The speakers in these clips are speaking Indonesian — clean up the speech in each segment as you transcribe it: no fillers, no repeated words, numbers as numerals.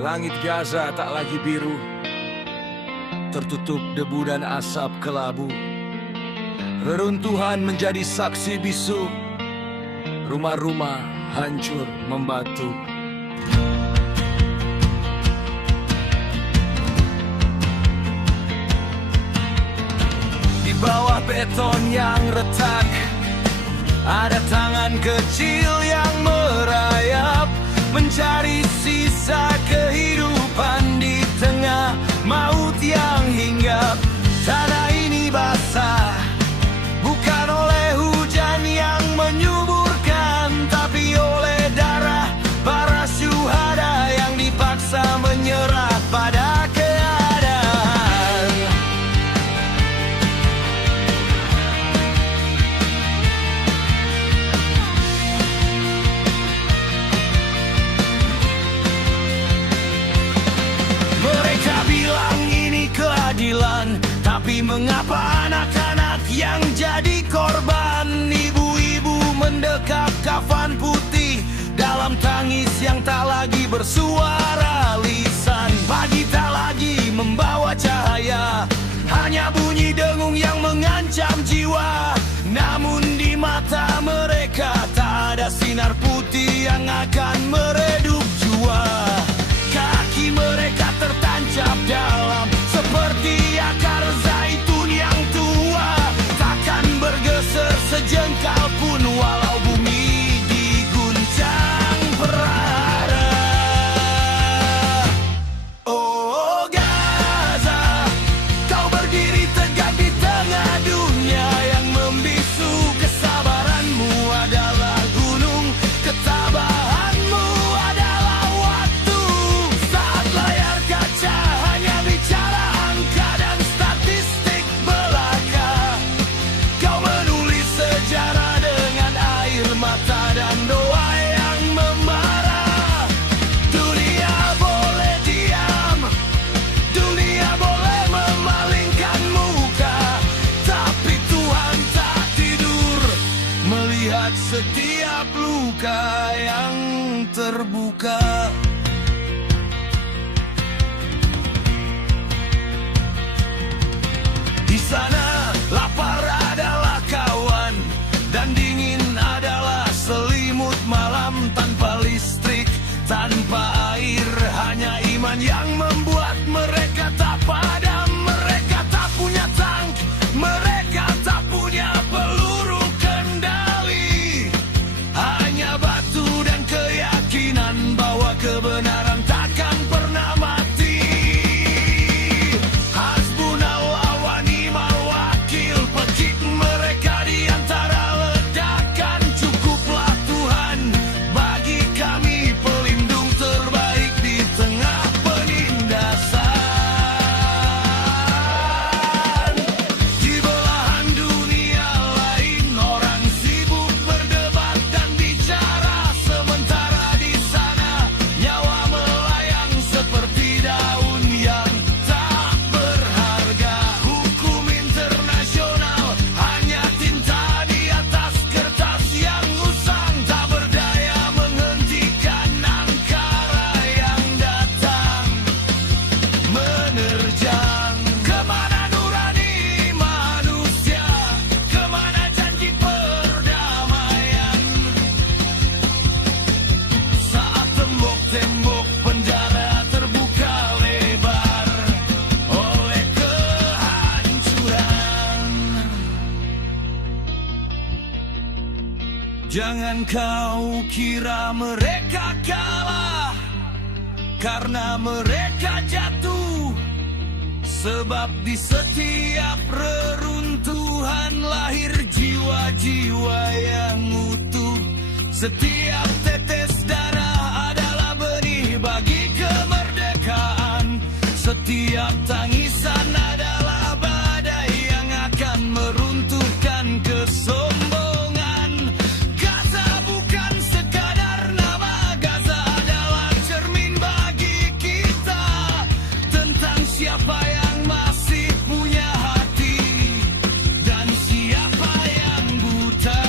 Langit Gaza tak lagi biru, tertutup debu dan asap kelabu. Reruntuhan menjadi saksi bisu, rumah-rumah hancur membatu. Di bawah beton yang retak, ada tangan kecil yang merayap, mencari sisa kehidupan di tengah maut yang hinggap. Tanah ini basah, bukan oleh hujan yang menyuburkan, tapi oleh darah para syuhada yang dipaksa menyerah pada keadaan. Mereka bilang ini keadilan, tapi mengapa anak-anak yang jadi korban? Ibu-ibu mendekap kafan putih dalam tangis yang tak lagi bersuara lisan. Pagi tak lagi membawa cahaya, hanya bunyi dengung yang mengancam jiwa. Namun di mata mereka tak ada sinar putih yang akan meredup jua. Kaki mereka tertancap dalam seperti akar zaitun yang tua, takkan bergeser sejengkal pun walau bumi diguncang prahara. Oh Gaza, kau berdiri tegak di tengah dunia yang membisu. Kesabaranmu adalah gunung, ketabahanmu adalah waktu. Saat layar kaca hanya bicara angka dan statistik belaka, kau menulis sejarah dengan air mata dan doa yang membara. Dunia boleh diam, dunia boleh memalingkan muka, tapi Tuhan tak tidur melihat setiap luka yang terbuka. Di sana lapar adalah kawan dan dingin adalah selimut malam. Tanpa listrik, tanpa air, hanya iman yang membuat mereka tak padam. Mereka tak punya tank, mereka tak punya peluru kendali, hanya batu dan keyakinan bahwa kebenaran takkan pernah mati. Hasbunallah wa ni'mal wakil, pecik mereka di antara ledakan. Cukuplah Tuhan bagi kami pelindung terbaik di tengah penindasan. Di belahan dunia lain orang sibuk berdebat dan bicara, sementara di sana nyawa melayang seperti daun yang tak berharga. Hukum internasional hanya tinta di atas kertas yang usang, tak berdaya menghentikan angkara yang datang menerjang. Kemana nurani manusia, kemana janji perdamaian? Saat tembok-tembok penjara terbuka lebar oleh kehancuran. Jangan kau kira mereka kalah karena mereka jatuh, sebab di setiap reruntuhan lahir jiwa-jiwa yang utuh. Setiap tetes darah adalah benih bagi kemerdekaan. Setiap tangisan adalah badai yang akan meruntuhkan kesombongan. Gaza bukan sekadar nama, Gaza adalah cermin bagi kita tentang siapa yang masih punya hati dan siapa yang buta.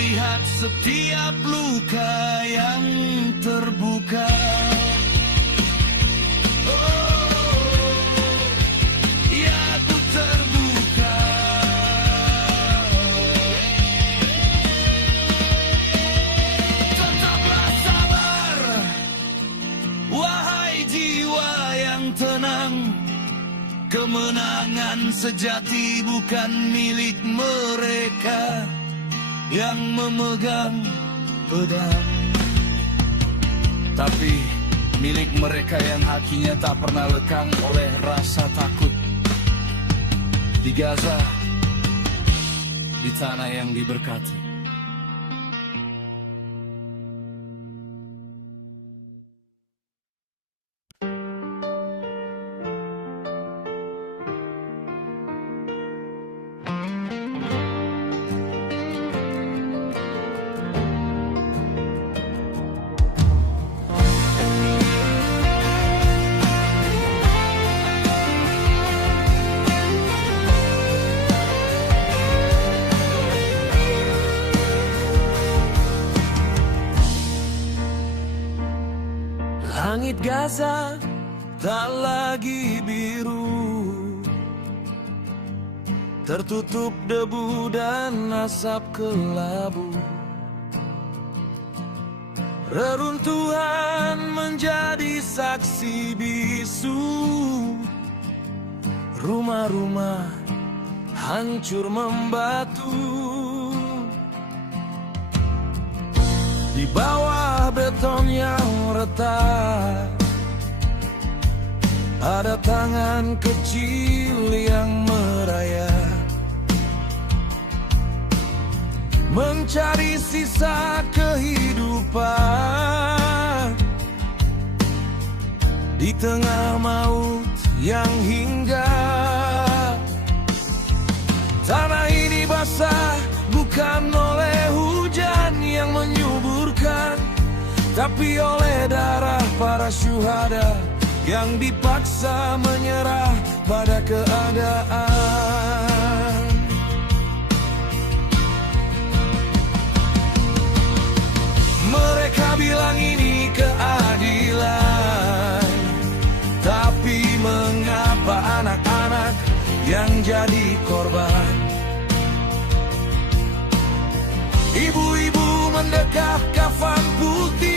melihat setiap luka yang terbuka. Ya, ku terbuka. Tetaplah sabar, wahai jiwa yang tenang. Kemenangan sejati bukan milik mereka yang memegang pedang, tapi milik mereka yang hatinya tak pernah lekang oleh rasa takut. Di Gaza, di tanah yang diberkati. Langit Gaza tak lagi biru, tertutup debu dan asap kelabu. Reruntuhan menjadi saksi bisu, rumah-rumah hancur membatu. Di bawah beton yang retak, ada tangan kecil yang merayap, mencari sisa kehidupan di tengah maut yang hinggap. Tanah ini basah bukan oleh hujan yang menyuburkan, tapi oleh darah para syuhada yang dipaksa menyerah pada keadaan. Mereka bilang ini keadilan, tapi mengapa anak-anak yang jadi korban? Ibu-ibu mendekap kafan putih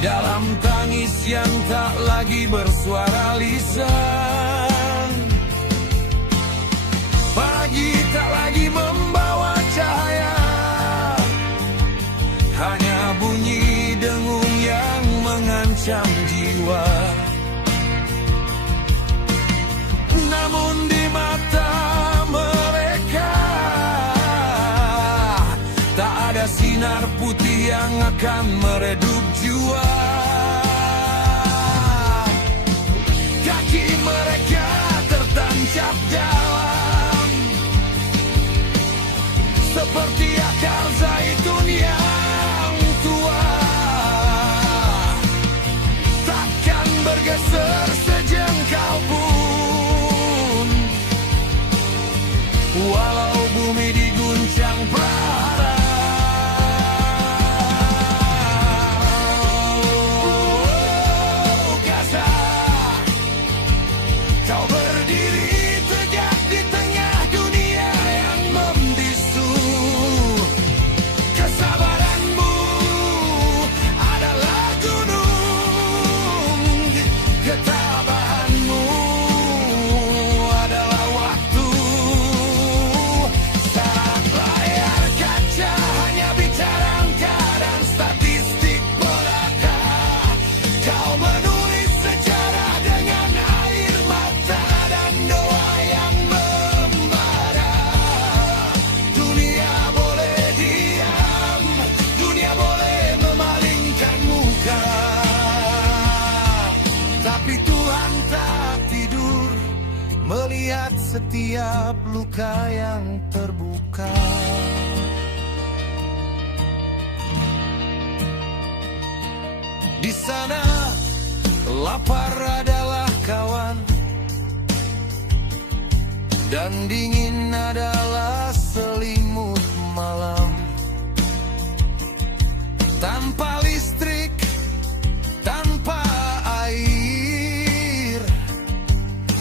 dalam tangis yang tak lagi bersuara lisan. Pagi tak lagi membawa cahaya, hanya bunyi dengung yang mengancam jiwa. Namun di mata mereka tak ada sinar putih yang akan meredup jua. Kaki mereka tertancap dalam, seperti akar zaitun yang tua, takkan bergeser sejengkal pun, walau bumi diguncang prahara. Kau berdiri tegak di tengah dunia yang membisu. Kesabaranmu adalah gunung, ketabahanmu adalah waktu. Saat layar kaca hanya bicara angka dan statistik belaka, kau menulis sejarah dengan air mata dan doa yang membara. Dunia boleh diam, dunia boleh memalingkan muka, tapi Tuhan tak tidur melihat setiap luka yang terbuka. Di sana lapar adalah kawan, dan dingin adalah selimut malam, tanpa listrik, tanpa air.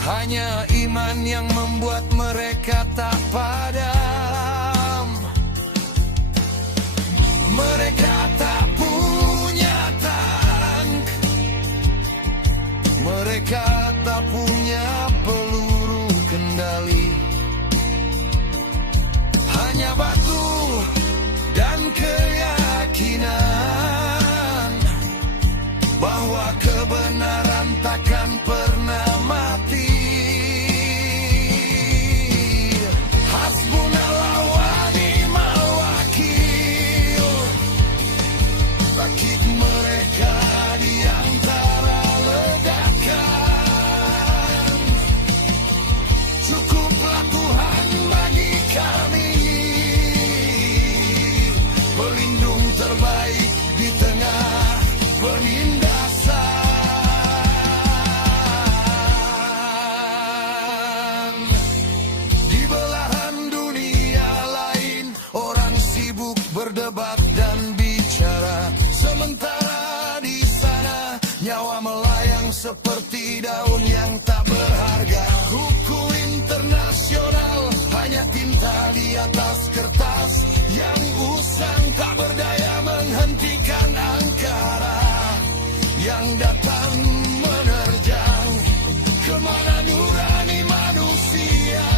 Hanya iman yang membuat mereka tak padam. Mereka tak punya tank, mereka tak punya peluru kendali. Hanya batu dan keyakinan bahwa kebenaran takkan pernah mati. Hasbunallah wa ni'mal wakil. Rakit mereka di antara ledakan. Cukuplah Tuhan bagi kami, pelindung terbaik di tengah penindasan. Di belahan dunia lain, orang sibuk berdebat dan bicara, sementara di sana nyawa melayang seperti daun yang tak berharga. Hukum internasional hanya tinta di atas kertas yang usang, tak berdaya menghentikan angkara yang datang menerjang. Kemana nurani manusia?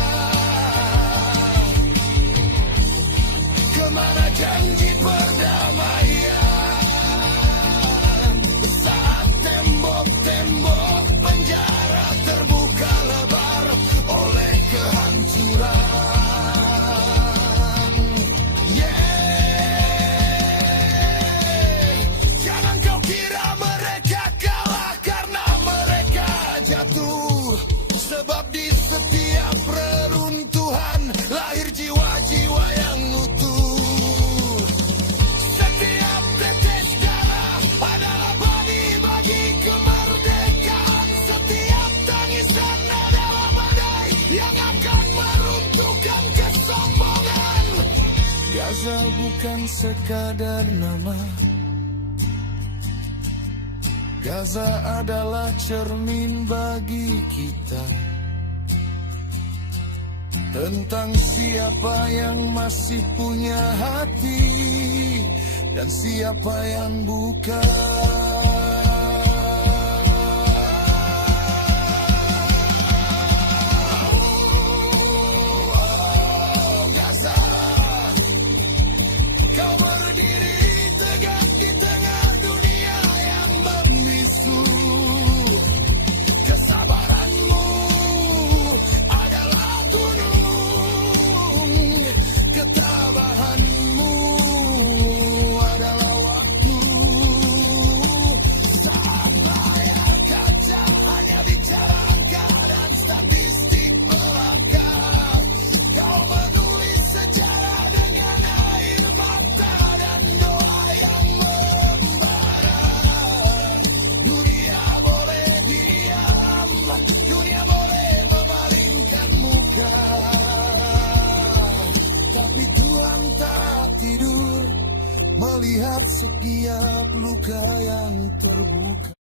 Kemana janji perdamaian? Saat tembok-tembok penjara terbuka lebar oleh kehancuran. Jangan kau kira mereka kalah karena mereka jatuh, sebab di setiap reruntuhan lahir jiwa-jiwa yang utuh. Setiap tetes darah adalah benih bagi kemerdekaan. Setiap tangisan adalah badai yang akan meruntuhkan kesombongan. Gaza bukan sekadar nama, Gaza adalah cermin bagi kita tentang siapa yang masih punya hati dan siapa yang bukan. Gaza, kau berdiri tegak di tengah dunia yang membisu. Kesabaranmu adalah gunung, ketabahanmu adalah waktu. Saat layar kaca hanya bicara angka dan statistik belaka, kau menulis sejarah dengan air mata dan doa yang membara. Dunia boleh diam, dunia boleh memalingkan muka, tapi Tuhan tak tidur melihat setiap luka yang terbuka.